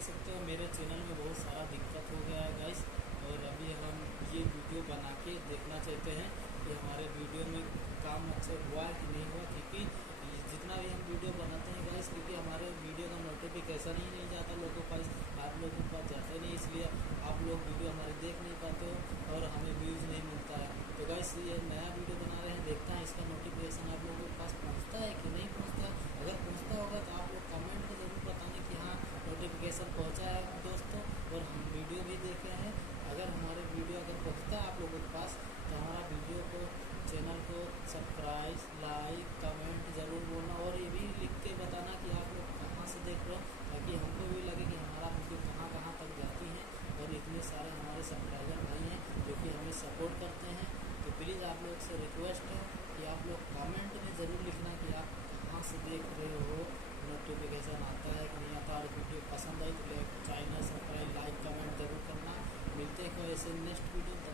देख सकते हो मेरे चैनल में बहुत सारा दिक्कत हो गया है गाइस। और अभी हम ये वीडियो बना के देखना चाहते हैं कि हमारे वीडियो में काम अच्छा हुआ है कि नहीं हुआ, क्योंकि जितना भी हम वीडियो बनाते हैं गाइस, क्योंकि हमारे वीडियो का नोटिफिकेशन ही नहीं जाता लोगों के पास, आप लोगों के पास जाता ही नहीं, इसलिए आप लोग वीडियो हमारे देख नहीं पाते हो और हमें व्यूज़ नहीं मिलता है। तो गाइस ये नया वीडियो बना रहे हैं, देखते हैं इसका नोटिफिकेशन आप लोगों के पास पहुंचता है कि नहीं पहुंचता है। अगर पहुंचता होगा तो आप लोग कमेंट में ज़रूर बताने कि हाँ नोटिफिकेशन पहुंचा है दोस्तों, और हम वीडियो भी देखे हैं। अगर हमारे वीडियो अगर पहुंचता है आप लोगों के पास तो हमारा वीडियो को चैनल को सब्सक्राइब लाइक कमेंट ज़रूर बोलना, और ये भी लिख के बताना कि आप लोग कहाँ से देख रहे हो, ताकि हमको भी लगे कि हमारा वीडियो कहाँ कहाँ तक जाती है। और इतने सारे हमारे सब्सक्राइबर भाई हैं जो कि हमें सपोर्ट करते हैं। तो प्लीज़ आप लोग से रिक्वेस्ट है कि आप लोग कमेंट में ज़रूर लिखना कि आप कहाँ से देख रहे हो, नोटिफिकेशन आता है कि नहीं आता, और वीडियो पसंद आई तो चैनल सब्सक्राइब लाइक कमेंट ज़रूर करना। मिलते हैं कोई ऐसे नेक्स्ट वीडियो।